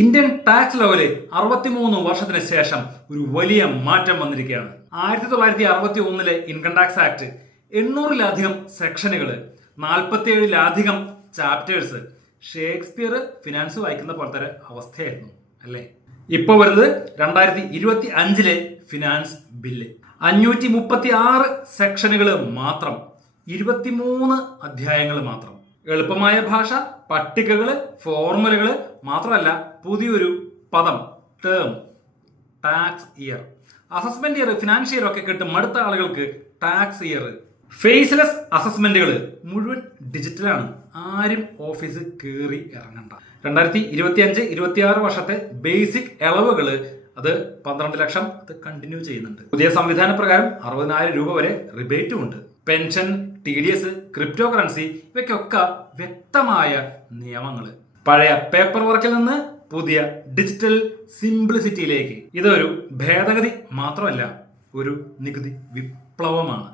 Indian tax ലെവലിൽ അറുപത്തിമൂന്ന് വർഷത്തിന് ശേഷം ഒരു വലിയ മാറ്റം വന്നിരിക്കുകയാണ്. ആയിരത്തി തൊള്ളായിരത്തി അറുപത്തി ഒന്നിലെ ഇൻകം ടാക്സ് ആക്ട് എണ്ണൂറിലധികം സെക്ഷനുകൾ നാൽപ്പത്തിയേഴിലധികം ചാപ്റ്റേഴ്സ് ഷേക്സ്പിയർ ഫിനാൻസ് വായിക്കുന്ന പോലത്തെ ഒരു അവസ്ഥയായിരുന്നു അല്ലേ? ഇപ്പോൾ വരുന്നത് രണ്ടായിരത്തി ഇരുപത്തി അഞ്ചിലെ ഫിനാൻസ് ബില്ല് അഞ്ഞൂറ്റി മുപ്പത്തി ആറ് സെക്ഷനുകൾ മാത്രം ഇരുപത്തിമൂന്ന് അധ്യായങ്ങൾ മാത്രം. എളുപ്പമായ ഭാഷ പട്ടികകൾ ഫോർമുലകൾ മാത്രമല്ല പുതിയൊരു പദം term tax year assessment year financial ഒക്കെ കിട്ടും അടുത്ത ആളുകൾക്ക് ടാക്സ് ഇയർ ഫേസ്ലെസ് അസസ്മെന്റുകൾ മുഴുവൻ ഡിജിറ്റലാണ് ആരും ഓഫീസ് കയറി ഇറങ്ങണ്ട. രണ്ടായിരത്തി ഇരുപത്തി അഞ്ച് ഇരുപത്തി ആറ് വർഷത്തെ ബേസിക് ഇളവുകൾ അത് പന്ത്രണ്ട് ലക്ഷം അത് കണ്ടിന്യൂ ചെയ്യുന്നുണ്ട്. പുതിയ സംവിധാന പ്രകാരം അറുപതിനായിരം രൂപ വരെ റിബേറ്റും ഉണ്ട്. Pension T D S crypto currency ഇവയ്ക്കൊക്കെ വ്യക്തമായ നിയമങ്ങൾ പഴയ പേപ്പർ വർക്കിൽ നിന്ന് പുതിയ ഡിജിറ്റൽ സിംപ്ലിസിറ്റിയിലേക്ക് ഇതൊരു ഭേദഗതി മാത്രമല്ല ഒരു നികുതി വിപ്ലവമാണ്.